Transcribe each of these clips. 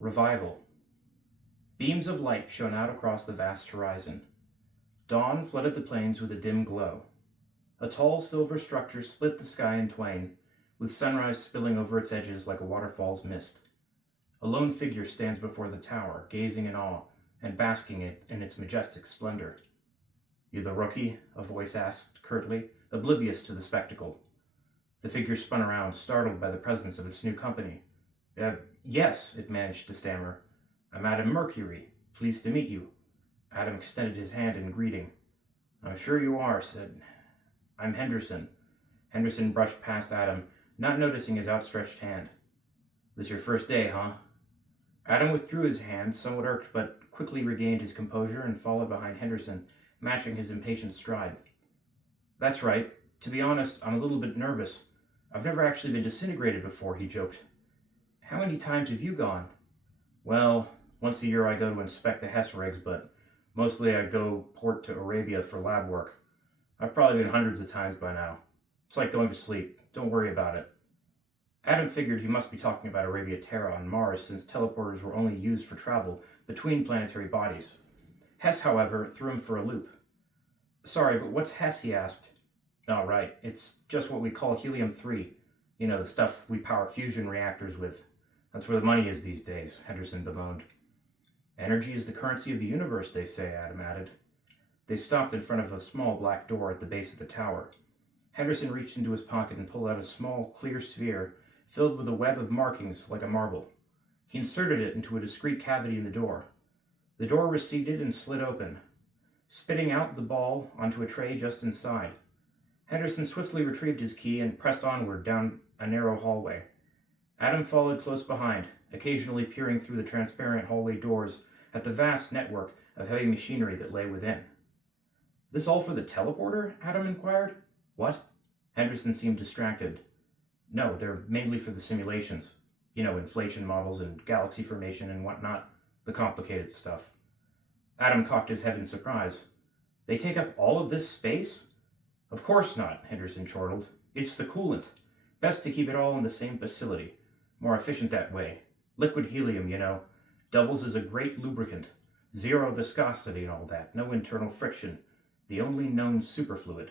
Revival. Beams of light shone out across the vast horizon. Dawn flooded the plains with a dim glow. A tall silver structure split the sky in twain, with sunrise spilling over its edges like a waterfall's mist. A lone figure stands before the tower, gazing in awe and basking in its majestic splendor. "You the rookie?" a voice asked curtly, oblivious to the spectacle. The figure spun around, startled by the presence of its new company. Yes," it managed to stammer. "I'm Adam Mercury. Pleased to meet you." Adam extended his hand in greeting. "I'm sure you are," said. "I'm Henderson." Henderson brushed past Adam, not noticing his outstretched hand. "This your first day, huh?" Adam withdrew his hand, somewhat irked, but quickly regained his composure and followed behind Henderson, matching his impatient stride. "That's right. To be honest, I'm a little bit nervous. I've never actually been disintegrated before," he joked. "How many times have you gone?" "Well, once a year I go to inspect the Hess rigs, but mostly I go port to Arabia for lab work. I've probably been hundreds of times by now. It's like going to sleep. Don't worry about it." Adam figured he must be talking about Arabia Terra on Mars, since teleporters were only used for travel between planetary bodies. Hess, however, threw him for a loop. "Sorry, but what's Hess?" he asked. "Oh, right. It's just what we call helium-3. You know, the stuff we power fusion reactors with. That's where the money is these days," Henderson bemoaned. "Energy is the currency of the universe, they say," Adam added. They stopped in front of a small black door at the base of the tower. Henderson reached into his pocket and pulled out a small, clear sphere filled with a web of markings like a marble. He inserted it into a discreet cavity in the door. The door receded and slid open, spitting out the ball onto a tray just inside. Henderson swiftly retrieved his key and pressed onward down a narrow hallway. Adam followed close behind, occasionally peering through the transparent hallway doors at the vast network of heavy machinery that lay within. "This all for the teleporter?" Adam inquired. "What?" Henderson seemed distracted. "No, they're mainly for the simulations. You know, inflation models and galaxy formation and whatnot. The complicated stuff." Adam cocked his head in surprise. "They take up all of this space?" "Of course not," Henderson chortled. "It's the coolant. Best to keep it all in the same facility. More efficient that way. Liquid helium, you know. Doubles as a great lubricant. Zero viscosity and all that. No internal friction. The only known superfluid."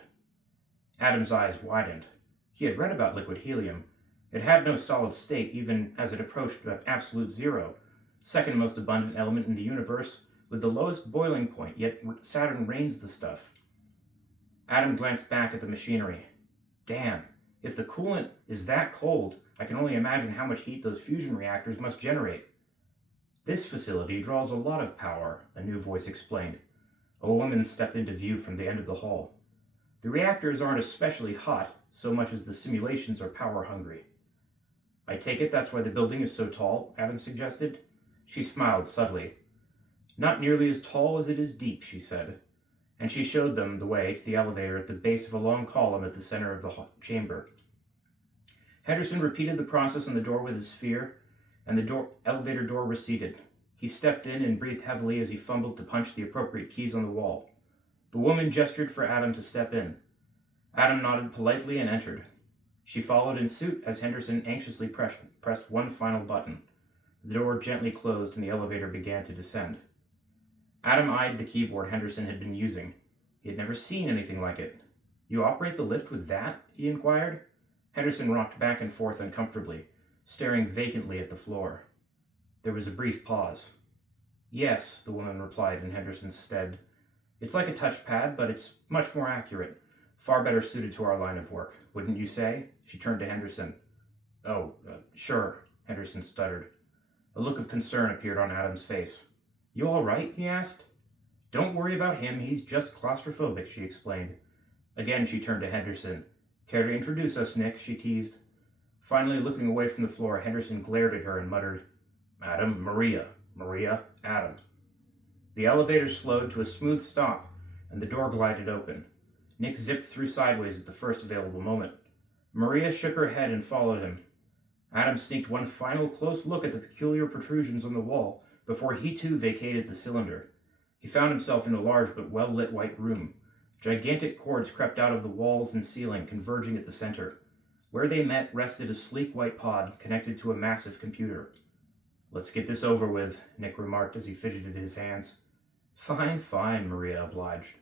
Adam's eyes widened. He had read about liquid helium. It had no solid state even as it approached absolute zero, second most abundant element in the universe, with the lowest boiling point, yet Saturn rains the stuff. Adam glanced back at the machinery. Damn, if the coolant is that cold, I can only imagine how much heat those fusion reactors must generate. "This facility draws a lot of power," a new voice explained. A woman stepped into view from the end of the hall. "The reactors aren't especially hot, so much as the simulations are power hungry." "I take it that's why the building is so tall," Adam suggested. She smiled subtly. "Not nearly as tall as it is deep," she said, and she showed them the way to the elevator at the base of a long column at the center of the chamber. Henderson repeated the process on the door with his sphere, and the elevator door receded. He stepped in and breathed heavily as he fumbled to punch the appropriate keys on the wall. The woman gestured for Adam to step in. Adam nodded politely and entered. She followed in suit as Henderson anxiously pressed one final button. The door gently closed and the elevator began to descend. Adam eyed the keyboard Henderson had been using. He had never seen anything like it. "You operate the lift with that?" he inquired. Henderson rocked back and forth uncomfortably, staring vacantly at the floor. There was a brief pause. "Yes," the woman replied in Henderson's stead. "It's like a touchpad, but it's much more accurate. Far better suited to our line of work, wouldn't you say?" She turned to Henderson. "Oh, sure," Henderson stuttered. A look of concern appeared on Adam's face. "You all right?" he asked. "Don't worry about him, he's just claustrophobic," she explained. Again she turned to Henderson. "Care to introduce us, Nick?" she teased. Finally, looking away from the floor, Henderson glared at her and muttered, "Adam, Maria. Maria, Adam." The elevator slowed to a smooth stop, and the door glided open. Nick zipped through sideways at the first available moment. Maria shook her head and followed him. Adam sneaked one final close look at the peculiar protrusions on the wall before he too vacated the cylinder. He found himself in a large but well-lit white room. Gigantic cords crept out of the walls and ceiling, converging at the center. Where they met rested a sleek white pod connected to a massive computer. Let's get this over with, Nick remarked as he fidgeted his hands. Fine, fine, Maria obliged.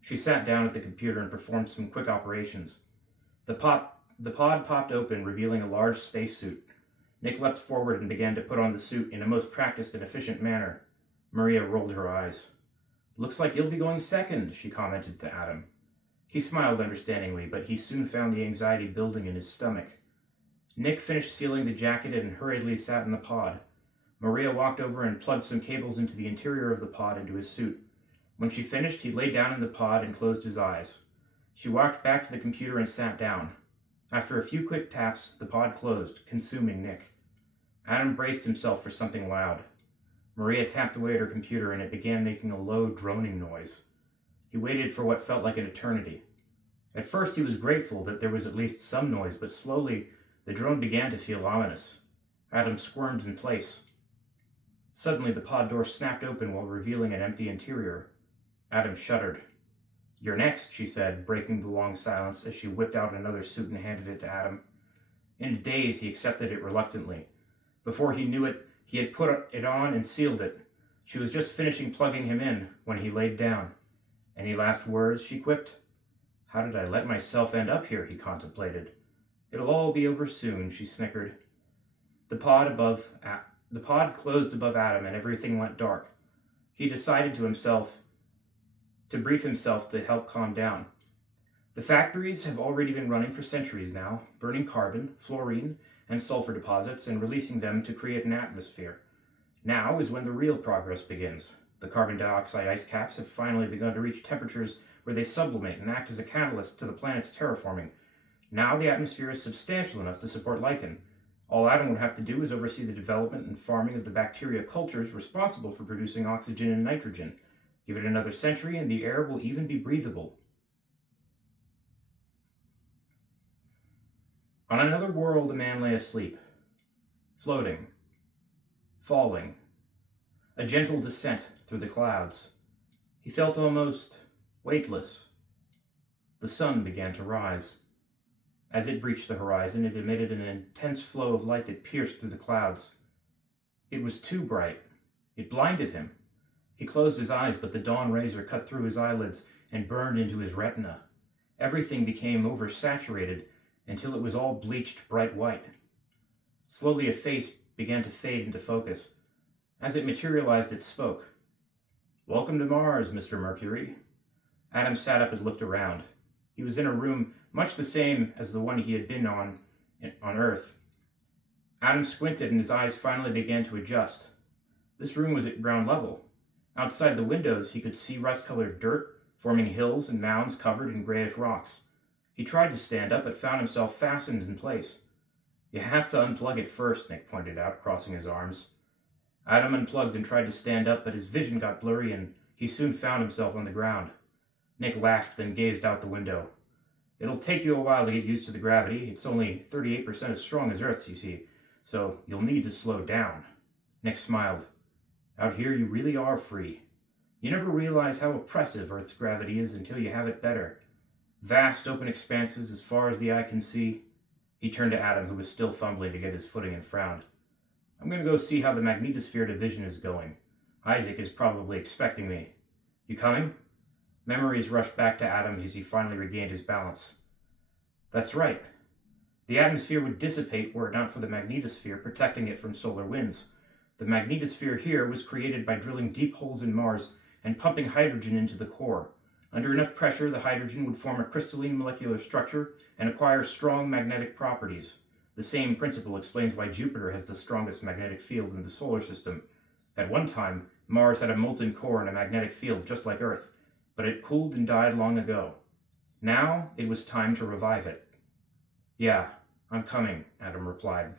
She sat down at the computer and performed some quick operations. The pod popped open, revealing a large spacesuit. Nick leapt forward and began to put on the suit in a most practiced and efficient manner. Maria rolled her eyes. Looks like you'll be going second, she commented to Adam. He smiled understandingly, but he soon found the anxiety building in his stomach. Nick finished sealing the jacket and hurriedly sat in the pod. Maria walked over and plugged some cables into the interior of the pod into his suit. When she finished, he lay down in the pod and closed his eyes. She walked back to the computer and sat down. After a few quick taps, the pod closed, consuming Nick. Adam braced himself for something loud. Maria tapped away at her computer and it began making a low, droning noise. He waited for what felt like an eternity. At first he was grateful that there was at least some noise, but slowly the drone began to feel ominous. Adam squirmed in place. Suddenly the pod door snapped open while revealing an empty interior. Adam shuddered. You're next, she said, breaking the long silence as she whipped out another suit and handed it to Adam. In a daze, he accepted it reluctantly. Before he knew it, he had put it on and sealed it. She was just finishing plugging him in when he laid down. Any last words? She quipped. How did I let myself end up here? He contemplated. It'll all be over soon, she snickered. The pod closed above Adam and everything went dark. He decided to brief himself to help calm down. The factories have already been running for centuries now, burning carbon, fluorine, and sulfur deposits and releasing them to create an atmosphere. Now is when the real progress begins. The carbon dioxide ice caps have finally begun to reach temperatures where they sublimate and act as a catalyst to the planet's terraforming. Now the atmosphere is substantial enough to support lichen. All Adam would have to do is oversee the development and farming of the bacteria cultures responsible for producing oxygen and nitrogen. Give it another century and the air will even be breathable. On another world, a man lay asleep, floating, falling, a gentle descent through the clouds. He felt almost weightless. The sun began to rise. As it breached the horizon, it emitted an intense flow of light that pierced through the clouds. It was too bright. It blinded him. He closed his eyes, but the dawn rays cut through his eyelids and burned into his retina. Everything became oversaturated until it was all bleached bright white. Slowly a face began to fade into focus. As it materialized, it spoke. Welcome to Mars, Mr. Mercury. Adam sat up and looked around. He was in a room much the same as the one he had been on Earth. Adam squinted and his eyes finally began to adjust. This room was at ground level. Outside the windows, he could see rust-colored dirt, forming hills and mounds covered in grayish rocks. He tried to stand up, but found himself fastened in place. You have to unplug it first, Nick pointed out, crossing his arms. Adam unplugged and tried to stand up, but his vision got blurry and he soon found himself on the ground. Nick laughed, then gazed out the window. It'll take you a while to get used to the gravity. It's only 38% as strong as Earth's, you see, so you'll need to slow down. Nick smiled. Out here you really are free. You never realize how oppressive Earth's gravity is until you have it better. Vast open expanses as far as the eye can see. He turned to Adam, who was still fumbling to get his footing, and frowned. I'm going to go see how the magnetosphere division is going. Isaac is probably expecting me. You coming? Memories rushed back to Adam as he finally regained his balance. That's right. The atmosphere would dissipate were it not for the magnetosphere protecting it from solar winds. The magnetosphere here was created by drilling deep holes in Mars and pumping hydrogen into the core. Under enough pressure, the hydrogen would form a crystalline molecular structure and acquire strong magnetic properties. The same principle explains why Jupiter has the strongest magnetic field in the solar system. At one time, Mars had a molten core and a magnetic field just like Earth, but it cooled and died long ago. Now, it was time to revive it. Yeah, I'm coming, Adam replied.